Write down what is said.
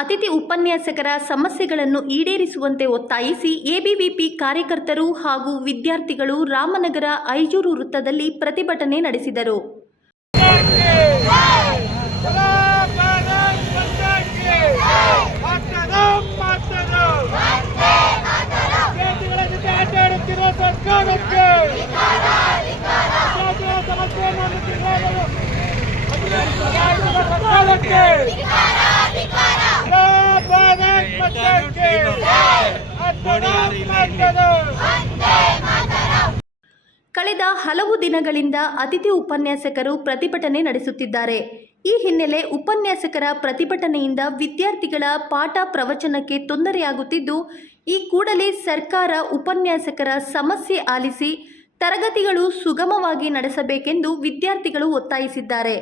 ಅತಿಥಿ ಉಪನ್ಯಾಸಕರ ಸಮಸ್ಯೆಗಳನ್ನು ಈಡೇರಿಸುವಂತೆ ಒತ್ತಾಯಿಸಿ ಎಬಿವಿಪಿ ಕಾರ್ಯಕರ್ತರು ಹಾಗೂ ವಿದ್ಯಾರ್ಥಿಗಳು ರಾಮನಗರ ಐಜೂರು ವೃತ್ತದಲ್ಲಿ ಪ್ರತಿಭಟನೆ ನಡೆಸಿದರು. ಕಳೆದ ಹಲವು ದಿನಗಳಿಂದ ಅತಿಥಿ ಉಪನ್ಯಾಸಕರು ಪ್ರತಿಭಟನೆ ನಡೆಸುತ್ತಿದ್ದಾರೆ. ಈ ಹಿನ್ನೆಲೆ ಉಪನ್ಯಾಸಕರ ಪ್ರತಿಭಟನೆಯಿಂದ ವಿದ್ಯಾರ್ಥಿಗಳ ಪಾಠ ಪ್ರವಚನಕ್ಕೆ ತೊಂದರೆಯಾಗುತ್ತಿದ್ದು, ಈ ಕೂಡಲೇ ಸರ್ಕಾರ ಉಪನ್ಯಾಸಕರ ಸಮಸ್ಯೆ ಆಲಿಸಿ ತರಗತಿಗಳು ಸುಗಮವಾಗಿ ನಡೆಸಬೇಕೆಂದು ವಿದ್ಯಾರ್ಥಿಗಳು ಒತ್ತಾಯಿಸಿದ್ದಾರೆ.